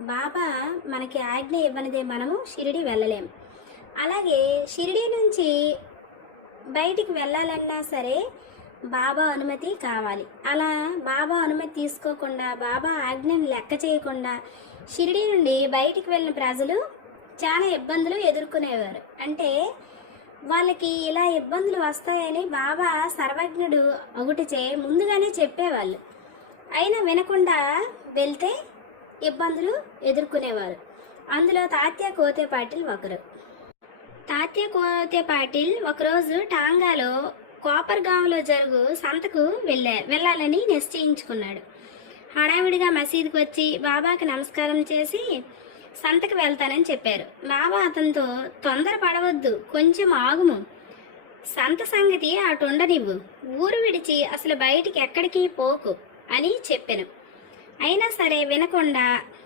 బాబా మనకి ఆజ్ఞ ఇవ్వనిదే మనము షిరిడి వెళ్ళలేం. అలాగే షిరిడి నుంచి బయటికి వెళ్ళాలన్నా సరే బాబా అనుమతి కావాలి. అలా బాబా అనుమతి తీసుకోకుండా, బాబా ఆజ్ఞను లెక్క చేయకుండా షిరిడి నుండి బయటికి వెళ్ళిన ప్రజలు చాలా ఇబ్బందులు ఎదుర్కొనేవారు. అంటే వాళ్ళకి ఇలా ఇబ్బందులు వస్తాయని బాబా సర్వజ్ఞుడు ఒకటిచే ముందుగానే చెప్పేవాళ్ళు. అయినా వినకుండా వెళ్తే ఇబ్బందులు ఎదుర్కొనేవారు. అందులో తాత్య కోతే పాటిల్ ఒకరు. తాత్య కోతే పాటిల్ ఒకరోజు టాంగాలో కోపర్గాంలో జరుగు సంతకు వెళ్ళాలని నిశ్చయించుకున్నాడు. హడావిడిగా మసీదుకు వచ్చి బాబాకి నమస్కారం చేసి సంతకు వెళ్తానని చెప్పారు. బాబా అతనితో తొందర పడవద్దు, కొంచెం ఆగుము, సంత సంగతి అటుండనివ్వు, ఊరు విడిచి అసలు బయటికి ఎక్కడికి పోకు అని చెప్పాను. అయినా సరే వినకుండా